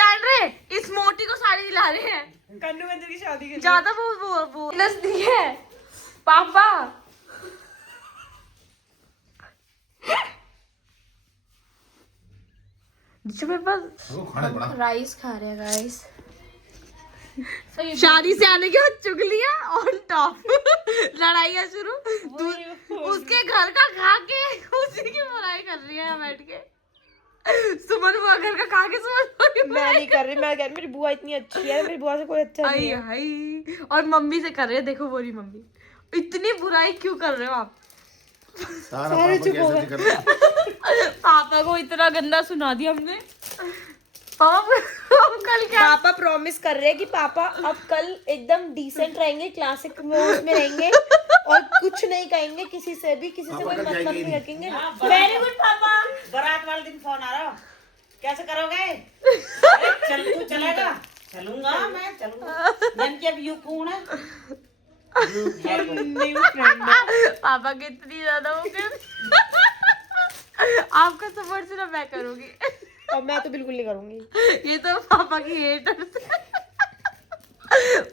दिला रहे, इस मोटी को साड़ी दिला रहे हैं कन्नू मंदिर की शादी के ज्यादा वो नजदीक है पापा। मेरे पास राइस खा रहे हैं गाइस। शादी से आने के बाद चुगलियां ऑन टॉप, लड़ाइयां शुरू। उसके घर का खा के उसी की बुराई कर रही है बैठ के। सुमन बुआ घर का खा के सुमन मैं नहीं कर रही, मैं कह रही मेरी बुआ इतनी अच्छी है, मेरी बुआ से कोई अच्छा नहीं है। हाय और मम्मी से कर रहे हैं, देखो बोली मम्मी इतनी बुराई क्यों कर रहे हो आप। सारे चुप हो गए। पापा को इतना गंदा सुना दिया हमने। पापा कल क्या, पापा प्रॉमिस कर रहे हैं कि पापा अब कल एकदम डिसेंट रहेंगे, क्लासिक मोड में रहेंगे और कुछ नहीं कहेंगे किसी से भी, किसी से कोई मतलब नहीं रखेंगे। वेरी गुड पापा। बारात वाले दिन फोन आ रहा, कैसे करोगे? चल तू चलेगा? चलूंगा, मैं चलूंगा। जन के अब यू कौन है? पापा की इतनी ज्यादा हो गई। आपका सपोर्ट सिर्फ मैं करूंगी और मैं तो बिल्कुल नहीं करूंगी। ये तो पापा की हेटर्स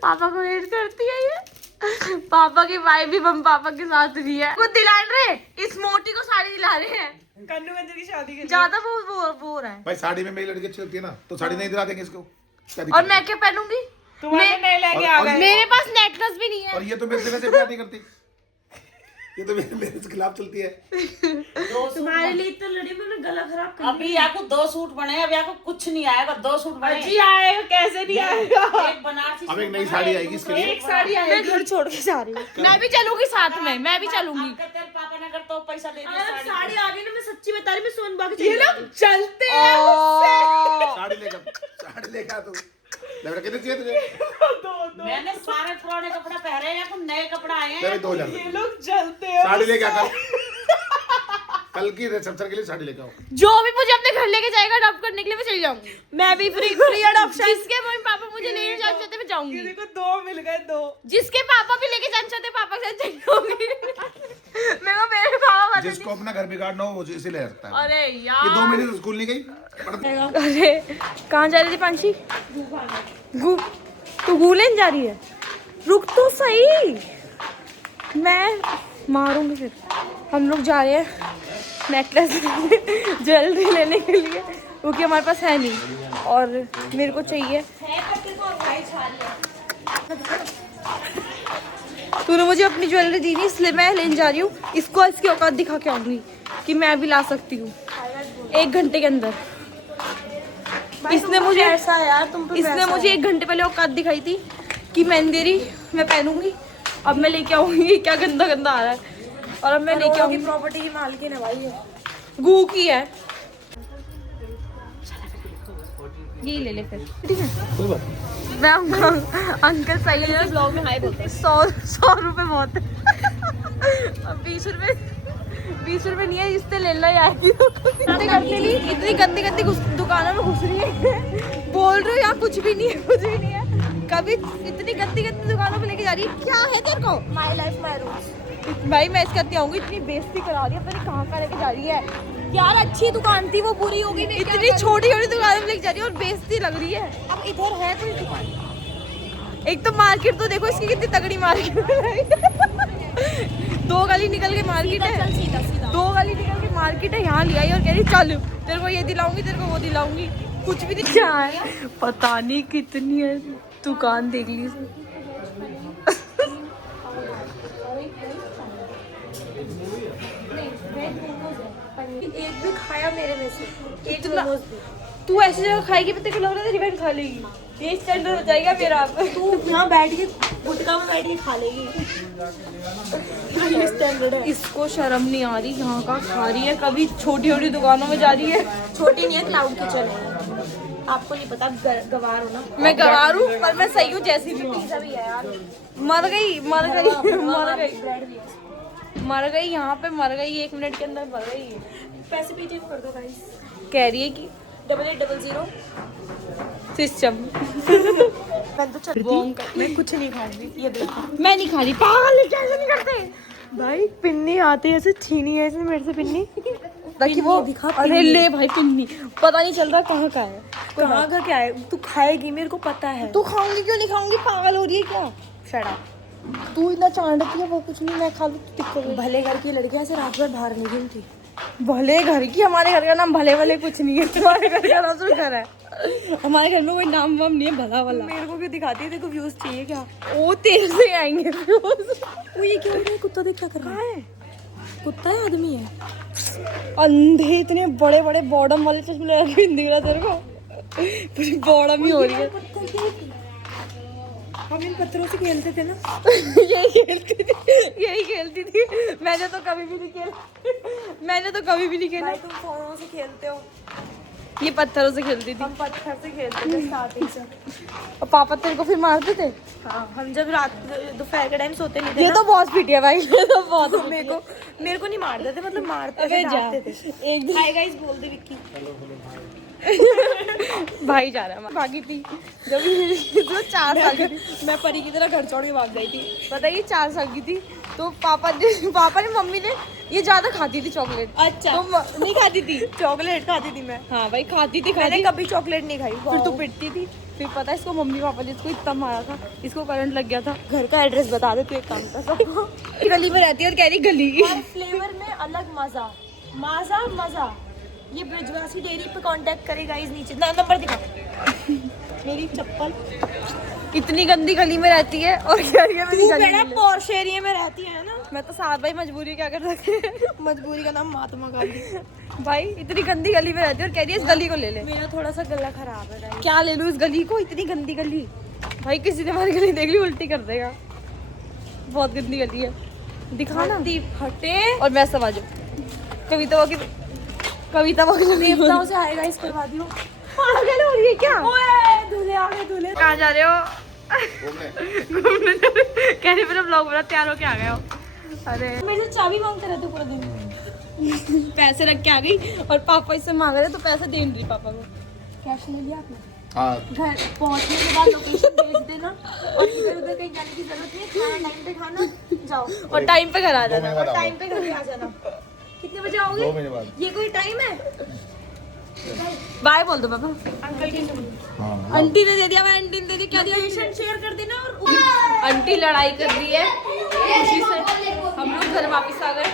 पापा को हेट करती है ये। पापा की वाइफ भी हम पापा के साथ भी है। वो दिला रहे, इस मोटी को साड़ी दिला रहे हैं कन्नू मंदिर की शादी के ज्यादा वो हो रहा है। भाई साड़ी में मेरी लड़की अच्छी लगती है ना, तो साड़ी नहीं दिला देंगे इसको। और मैं क्या पहनूंगी? तुम्हारे नए लेके आ गए। मेरे पास नेकलेस भी नहीं है। और ये तो मेरे से वैसे प्यार नहीं करती, ये तो मेरे से खिलाफ चलती है। तुम्हारे लिए तो लड़ी मैंने गला खराब कर अभी आपको 2 सूट बने, अभी आपको कुछ नहीं आएगा। 2 सूट बने। जी आएगा, कैसे नहीं आएगा? एक बनारसी अब एक सूट नई बने, साड़ी आएगी इसके लिए। एक साड़ी आएगी। घर छोड़ के जा रही हूँ। मैं भी चलूंगी साथ में, मैं भी चलूंगी। आपका तेरे पापा ने अगर तो पैसा दे दिया अगर साड़ी साड़ी आ गई ना, मैं सच्ची बता रही, मैं सोनबाग ये लोग चलते साड़ी लेकर आ तू। लग रहा कितने चाहिए तुझे? मैंने सारे पुराने कपड़े पहने हैं, कुछ नए कपड़े आए हैं। तेरे 2000 ये लोग चलते हैं। साड़ी लेके आ कल की रिसेप्शन के लिए साड़ी लेके आओ। जो भी मुझे अपने घर लेके जाएगा अडॉप्ट करने के लिए मैं चली जाऊंगी। मैं भी फ्री अडॉप्शन। जिसके मम्मी पापा मुझे लेने जाना चाहते मैं जाऊंगी। किसी को 2 मिल गए 2। जिसके पापा भी लेके जाना चाहते पापा के साथ चली जाऊंगी। मेरे को मेरे पापा जिसको अपना घर बिगाड़ना हो वो इसे ले सकता है। अरे ये यार 2 महीने से स्कूल नहीं गई। अरे कहाँ जा रही थी पांची? गू तू गू लेने जा रही है? रुक तो सही, मैं मारूंगी फिर। हम लोग जा रहे हैं नेकलेस ज्वेलरी लेने के लिए, क्योंकि हमारे पास है नहीं और मेरे को चाहिए। तूने मुझे अपनी ज्वेलरी दी नहीं, इसलिए मैं लेने जा रही हूँ। इसको इसकी औकात दिखा के आऊंगी कि मैं भी ला सकती हूँ 1 घंटे के अंदर। इसने मुझे ऐसा यार, तुम इसने मुझे 1 घंटे पहले औकात दिखाई थी कि मेहंदी मैं पहनूंगी। अब मैं लेके आऊंगी। क्या गंदा गंदा आ रहा है। और अब मैं लेके आऊंगी। प्रॉपर्टी की मालकिन है भाई ये। गू की है। ये ले ले फिर, ठीक है। मैं अंकल सही है, ब्लॉग में हाई बोलते हैं। 100 रुपए बहुत है। अब 20 रुपए नहीं है, इससे ले ला यार। इतनी गंदी गंदी दुकानों में घुस रही है। बोल रही हूँ यहाँ कुछ भी नहीं है, कुछ भी नहीं है। कभी इतनी गंदी गंदी दुकानों पे लेके जा रही है। क्या है तेरे को? My life my rules. भाई मैं इसके आऊंगी। इतनी बेइज्जती करा रही है, पता नहीं कहाँ का लेके जा रही है। यार अच्छी दुकान थी वो बुरी हो गई। इतनी छोटी छोटी दुकान में लेके जा रही है और बेइज्जती लग रही है। अब इधर है कोई दुकान? एक तो मार्केट तो देखो इसकी कितनी तगड़ी मार्केट है। 2 गली निकल के मार्केट है। सीधा सीधा 2 गली निकल के मार्केट है, यहाँ ले आई और कह रही चल तेरे को ये दिलाऊंगी, तेरे को वो दिलाऊंगी। कुछ भी नहीं है। पता नहीं कितनी है दुकान, देख ली। एक भी खाया मेरे में से, एक मोमोज भी। तू ऐसी जगह खाएगी तेरे को लग रहा है रिवेंज खा लेगी। ये स्टैंडर्ड हो जाएगा मेरा। तू यहाँ बैठ के गुटका में बैठ के खा लेगी। ये स्टैंडर्ड है। इसको शर्म नहीं आ रही, यहाँ का खा रही है। कभी छोटी छोटी दुकानों में जा रही है। छोटी नहीं है, क्लाउड किचन है। आपको नहीं पता, गवार हो ना। मैं गवार हूँ पर मैं सही हूँ जैसी भी। पिज्जा भी है यार। मर गई मर गई मर गई ब्रेड भी है। मर गई, यहाँ पे मर गई। 1 मिनट के अंदर मर गई। पैसे पेटीएम कर दो गाइस। कह रही है कि 8800 सिस्टम। मैं तो चल मैं कुछ नहीं खाऊंगी। ये देखो, मैं नहीं खा रही। पागल है, कैसे नहीं करते भाई पिन्नी आते ऐसे छीनी है इसने मेरे से पिन्नी। ताकि वो दिखा अरे ले भाई पिन्नी, पता नहीं चल रहा कहाँ का है। कहाँ का क्या है, तू खाएगी मेरे को पता है। तू खाऊंगी क्यों नहीं खाऊंगी, पागल हो रही है क्या? Shut up. तू इतना चांटती है, वो कुछ नहीं, मैं खा लूँ तो दिक्कत है। भले घर की लड़कियां ऐसे रात भर बाहर नहीं घूमती। भले घर की, हमारे घर का नाम भले भले कुछ नहीं है, तुम्हारे घर का नाम सिर्फ घर है। हमारे घर में कोई नाम वाम नहीं है भला वाला। मेरे को क्यों दिखाती है, तेरे को व्यूज चाहिए क्या? ओ तेरे से आएंगे views। वो ये क्या हो रहा है, कुत्ता देख क्या कर रहा है? कुत्ता है आदमी है? अंधे इतने बड़े बड़े बॉडम वाले चश्मे लगा के नहीं दिख रहा तेरे को? पूरी बॉडम ही हो रही है। हम इन पत्थरों से खेलते थे ना। यही खेलती थी। मैंने तो कभी भी नहीं खेला। भाई तुम फोनों से खेलते हो, ये पत्थरों से खेलती थी। हम पत्थर से खेलते थे स्टार्टिंग से। और पापा तेरे को फिर मारते थे? हाँ, हम जब रात दोपहर के टाइम सोते नहीं थे ये ना, तो बहुत पिटिया भाई, ये तो बहुत तो मेरे को नहीं मारते थे, मतलब मारते अबे थे, जा। डांटते थे। एक दिन हाय गाइस बोल दे विक्की। भाई जा रहा है, भागी थी जब जो 4 साल की थी। मैं परी की तरह घर छोड़ के भाग गई थी। पता है ये 4 साल की थी, तो पापा ने मम्मी ने, ये ज्यादा खाती थी चॉकलेट। अच्छा, तो नहीं खाती थी। चॉकलेट खाती थी मैं। हाँ भाई खाती थी, मैंने कभी चॉकलेट नहीं खाई। फिर तू पिटती थी। फिर पता है इसको मम्मी पापा ने इसको इतना मारा था, इसको करंट लग गया था। घर का एड्रेस बता दे तू, एक काम कर सबको। गली में रहती है और कह रही गली। और फ्लेवर में अलग मजा, मजा। ये ब्रिजवासी डेयरी पे कांटेक्ट करेगा, इस नीचे नंबर दिखा। मेरी चप्पल। इतनी गंदी गली में रहती है और कह रही है मेरी तू गली मेरा में। पॉश एरिया में रहती है ना। मैं तो साथ भाई मजबूरी क्या कर सकते हैं। मजबूरी का नाम महात्मा गांधी। भाई इतनी गंदी गली में रहती है और कह रही है इस गली को ले ले। मेरा थोड़ा सा गला खराब है guys। क्या ले लूं इस गली को, इतनी गंदी गली। भाई किसी ने हमारी गली देख ली उल्टी कर देगा, बहुत गंदी गली है। दिखाना हटे। और मैं समझ कविता देवताओं से आएगा, इस करवा दियो। पागल हो रही है क्या? ओए दूल्हे आ गए, दूल्हे। कहाँ जा रहे हो? घूमने। घूमने कह रही मेरा ब्लॉग बना, तैयार होके आ गए हो। अरे मेरे से चाबी मांगते रहते पूरा दिन। पैसे रख के आ गई और पापा इससे मांग रहे तो पैसे दे नहीं रही पापा को। कैश ले लिया आपने? हाँ घर पहुंचने के बाद लोकेशन भेज देना, और इधर उधर कहीं जाने की जरूरत नहीं है। खाना टाइम पे खाना, जाओ। और टाइम पे घर आ 2 जाना। महीने बाद और टाइम आऊंगा। पे घर पे आ जाना। कितने बजे आओगे? 2 महीने बाद। ये कोई टाइम है? बाय बोल दो पापा। अंकल की हाँ आंटी ने दे दिया, मैं आंटी ने दे दिया, क्या दिया? लोकेशन शेयर कर देना। और आंटी लड़ाई कर रही है खुशी से, हम लोग घर वापस आ गए।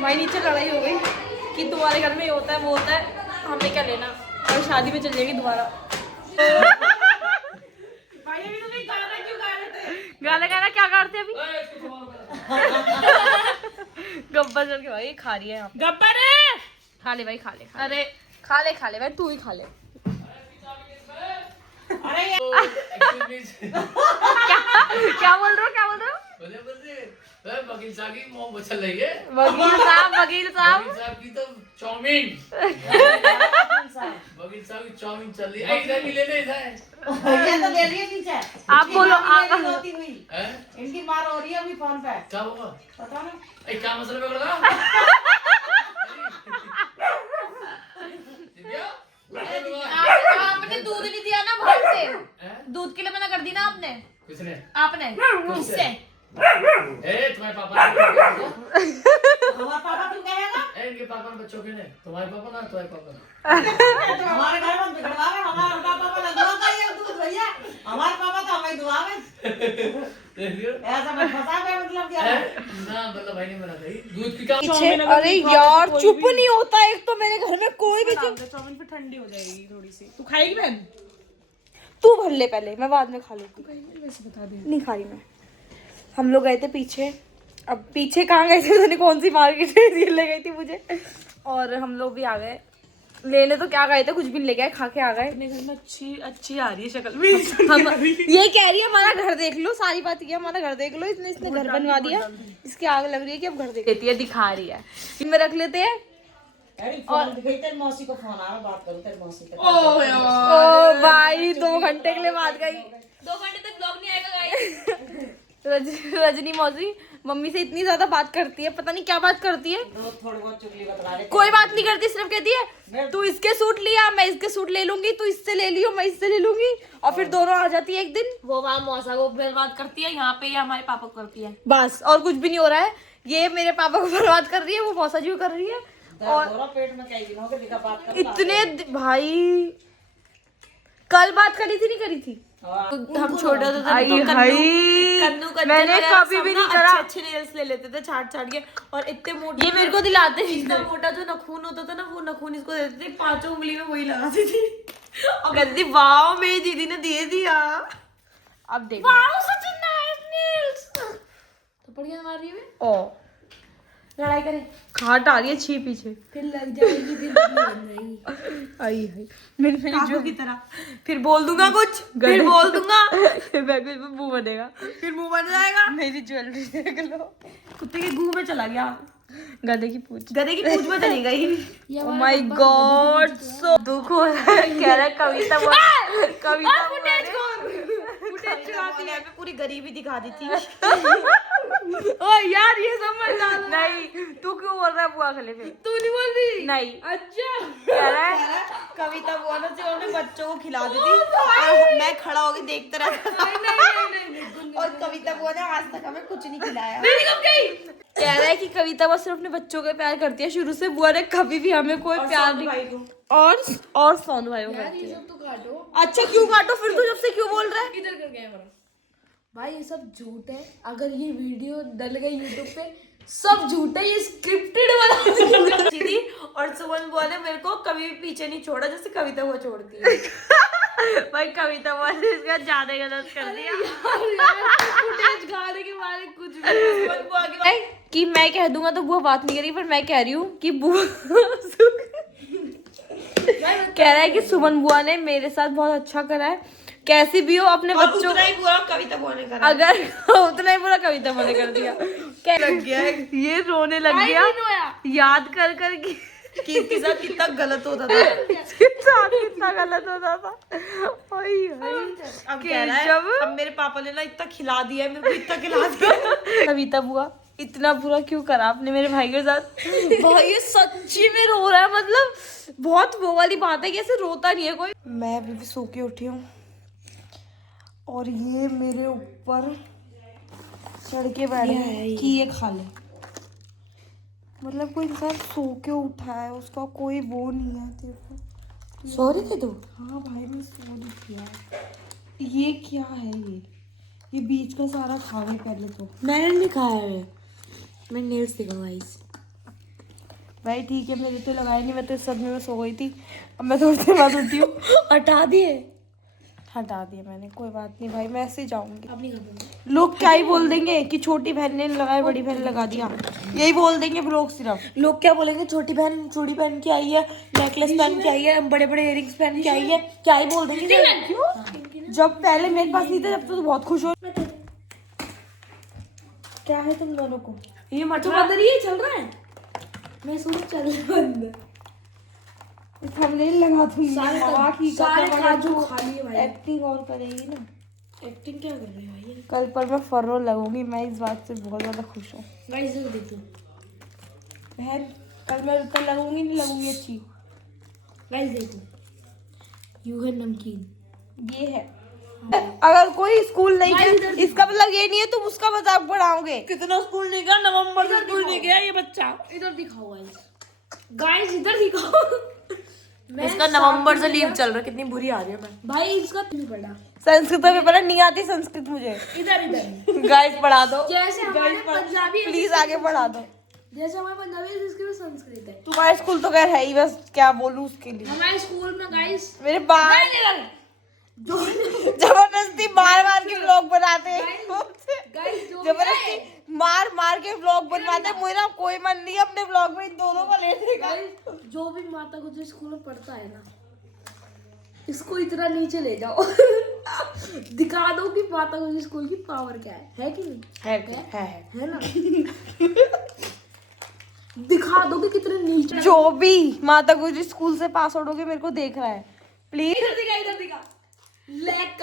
भाई नीचे लड़ाई हो गई कि तुम्हारे घर में ये होता है वो होता है, हमें क्या लेना, और शादी में चल जाएगी दोबारा। गाना गाना क्या करते अभी? गब्बर चल के भाई खा रही है यहाँ पे। गब्बर खा ले भाई, खा ले। अरे खा ले भाई, तू ही खा ले। क्या बोल रहे हो? वकील साहब की मोह बचल रही है। वकील साहब वकील साहब की तो चाउमीन वकील साहब की चाउमीन चल रही है। इधर भी ले ले इधर। ये तो ले लिए नीचे। आप बोलो, आप रोती हुई हैं? इनकी माँ रो रही है अभी फोन पे। क्या होगा? पता ना। क्या मसला पकड़ रहा? आपने दूध नहीं दिया ना बाहर से, दूध के लिए मना कर दी ना आपने। किसने? आपने किससे? तुम्हारे पापा ने। हमारा पापा क्यों कहेगा? इनके पापा ने बच्चों के ने। तुम्हारे पापा ना तुम्हारे पापा ना। हमारे घर में बिगड़वा में हमारा पापा ने दुआ का ये दूध भैया। हमारे पापा तो हमें दुआ में ऐसा मत फंसा के मतलब क्या है? ना मतलब भाई नहीं बनाता दूध की क्या? पीछे। अरे यार चुप नहीं होता, एक तो मेरे घर में कोई भी चीज। चाउमीन फिर ठंडी हो जाएगी थोड़ी सी। तू खाएगी बहन? तू भर ले पहले, मैं बाद में खा लूंगी। वैसे बता दे। नहीं खा रही मैं। हम लोग गए थे पीछे, अब पीछे कहाँ गए थे पता नहीं कौन सी मार्केट ले गई थी मुझे, और हम लोग भी आ गए। लेने तो क्या गए थे, कुछ भी नहीं लेके आए, खा के आ गए। अपने घर में अच्छी आ रही है शक्ल में। हम ये कह रही है हमारा घर देख लो, सारी बात ये हमारा घर देख लो, इसने घर बनवा दिया, इसकी आग लग रही है कि अब घर देख लेती है, दिखा रही है। में रख लेते हैं। और तेरी मौसी को फोन आ रहा, बात करो तेरी मौसी के। ओ भाई 2 घंटे के लिए बात गई। 2 घंटे तक ब्लॉग नहीं आएगा गाइस। रजनी मौसी मम्मी से इतनी ज्यादा बात करती है, पता नहीं क्या बात करती है। थोड़ी बहुत चुगली बता रहे। कोई बात नहीं करती, सिर्फ कहती है तू इसके सूट लिया, मैं इसके सूट ले लूंगी, तू इससे ले लियो, मैं इससे ले लूंगी, और फिर दोनों आ जाती है एक दिन। वो वहाँ मौसा को बर्बाद करती है, यहाँ पे ये हमारे पापा को करती है। बस और कुछ भी नहीं हो रहा है। ये मेरे पापा को बर्बाद कर रही है, वो मौसा जी को कर रही है, दर्द हो रहा पेट में, कई दिनों के दिखा बात कर इतने भाई कल बात करी थी नहीं करी थी हम छोटे होते थे तो कन्नू मैंने कभी भी नहीं करा। अच्छे नेल्स ले लेते थे छाट के और इतने मोटे ये मेरे को दिलाते थे। इतना मोटा जो नखून होता था ना वो नखून इसको देते थे, 5 उंगली में वही लगाती थी और कहती थी वाओ मेरी दीदी ने दे दिया। अब देख wow such a nice nails. तो बढ़िया मार रही है ओ लड़ाई करें, खाट आ रही है छी पीछे, फिर लग जाएगी, फिर बन रही आई है मेरी जो की तरह। फिर बोल दूंगा कुछ, फिर बोल दूंगा मुंह बनेगा, फिर मुंह बन जाएगा। मेरी ज्वेलरी देख लो, कुत्ते के गूं में चला गया, गधे की पूंछ में चली गई। ओह माय गॉड सो दुख हो रहा है। कह रहा है कविता ने पूरी गरीबी दिखा दी थी। ओ यार ये समझ नहीं, तू क्यों बोल रहा है बुआ खले पे? तू नहीं बोल रही? नहीं। अच्छा कह रहा है कविता बुआ ने सिर्फ अपने बच्चों को खिला दी थी और मैं खड़ा होके देखता रहता। नहीं। और कविता बुआ ने आज तक हमें कुछ नहीं खिलाया। कह रहा है कि कविता बस सिर्फ अपने बच्चों का प्यार करती है शुरू से, बुआ ने कभी भी हमें कोई प्यार नहीं। और सोनू भाई को करती है। तो काटो। अच्छा क्यों काटो फिर? तू जब से क्यों बोल रहा है? इधर कर कैमरा। भाई ये सब झूठ है, अगर ये वीडियो डल गई यूट्यूब पे सब झूठ है, ये स्क्रिप्टेड वाला दीदी और सुमन बुआ ने मेरे को कभी भी पीछे नहीं छोड़ा जैसे कविता बुआ छोड़ती है। भाई कविता बुआ ने इसका ज्यादा गलत कर दिया। फुटेज गाने के बारे में कुछ भी सुमन बुआ की कि मैं कह दूंगा तो बुआ बात नहीं करी, पर मैं कह रही हूँ कि बुआ कह रहा है कि सुमन बुआ ने मेरे साथ बहुत अच्छा करा है, कैसी भी हो अपने बच्चों। उतना ही बुरा कविता बुआ ने करा, अगर उतना ही बुरा कविता बुआ ने कर दिया। क्या लग गया ये रोने लग गया याद कर कि इसके साथ कितना गलत होता था, कितना गलत होता था। अब कह रहा है अब मेरे पापा ने ना इतना खिला दिया है, मेरे को इतना खिला दिया। कविता बुआ इतना बुरा क्यों करा आपने मेरे भाई के साथ? भाई ये सच्ची में रो रहा है, मतलब बहुत वो वाली बात है कि ऐसे रोता नहीं है कोई। मैं अभी भी सो के उठी हूँ और ये मेरे ऊपर चढ़ के बैठ गया कि ये खा ले। मतलब कोई इंसान सो के उठा है, उसका कोई वो नहीं है। देखो सो रही थी तू? हाँ भाई मैं सो रही थी यार। ये क्या है? ये बीच का सारा खा गए पहले तो। मैंने नहीं खाया है, मैं नेल्स दिखाऊँ गाइस। भाई ठीक है मेरे तो लगाए नहीं, मैं तो सब में सो गई थी। अब मैं थोड़ी देर बाद उठी हूँ। हटा दिए मैंने, कोई बात नहीं भाई, मैं ऐसे ही जाऊंगी। लोग क्या ही बोल देंगे कि छोटी बहन ने लगाया बड़ी बहन लगा दिया, यही बोल देंगे लोग। सिर्फ लोग क्या बोलेंगे, छोटी बहन चूड़ी पहन के आई है, नेकलेस पहन के आई है, बड़े बड़े इयररिंग्स पहन के आई है, क्या ही बोल देंगे। जब पहले मेरे पास नहीं था जब तो बहुत खुश हो। क्या है तुम दोनों को? ये मटका अंदर ही चल रहा है, मैं सोच चल रहा थंबनेल लगा दूंगी। सारे काजू खा लिए भाई। एक्टिंग और करेगी ना? एक्टिंग क्या कर रहे हैं भाई? कल पर मैं फर्रो लगूंगी, मैं इस बात से बहुत ज्यादा खुश हूँ। गाइस देखो बहन कल मैं तो लगूंगी नहीं लगूंगी अच्छी। गाइस देखो यू है नमकीन, ये है। अगर कोई स्कूल नहीं गया इसका मतलब ये नहीं है तुम उसका मजाक बढ़ाओगे। कितना स्कूल नहीं गया, नवंबर से स्कूल नहीं गया ये बच्चा। इधर दिखाओ गाइस, इधर दिखाओ। इसका नवंबर से लीव चल रहा, कितनी बुरी आ रही है मैं। भाई इसका नहीं पढ़ा, संस्कृत में पढ़ा नहीं आती संस्कृत मुझे। इधर गाइस पढ़ा दो, जैसे हमारे पंजाबी प्लीज आगे पढ़ा दो। जैसे हमारे पंजाबी है उसके में संस्कृत है। तुम्हारा स्कूल तो खैर है ही, बस क्या बोलूं उसके लिए। हमारे स्कूल में गाइस मेरे बाल जबरदस्ती मार मार के व्लॉग बनाते हैं, जबरदस्ती मार के व्लॉग बनवाते हैं। मेरा कोई मन नहीं है अपने व्लॉग में इन दोनों को लेने का। जो भी माता गुजरी स्कूल में पढ़ता है ना, इसको इतना नीचे ले जाओ। दिखा दो कि माता गुजरी स्कूल की पावर क्या है कि नहीं? है ना? दिखा दो कि कितने नीचे। जो भी माता गुजरी स्कूल से पास आउट होके मेरे को देख रहा है, प्लीज इधर दिखा लाइक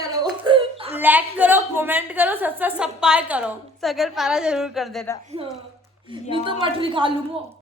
करो, कमेंट करो, सब्सक्राइब करो, सगर पारा जरूर कर देना। नहीं तो मठरी खा लूंगा।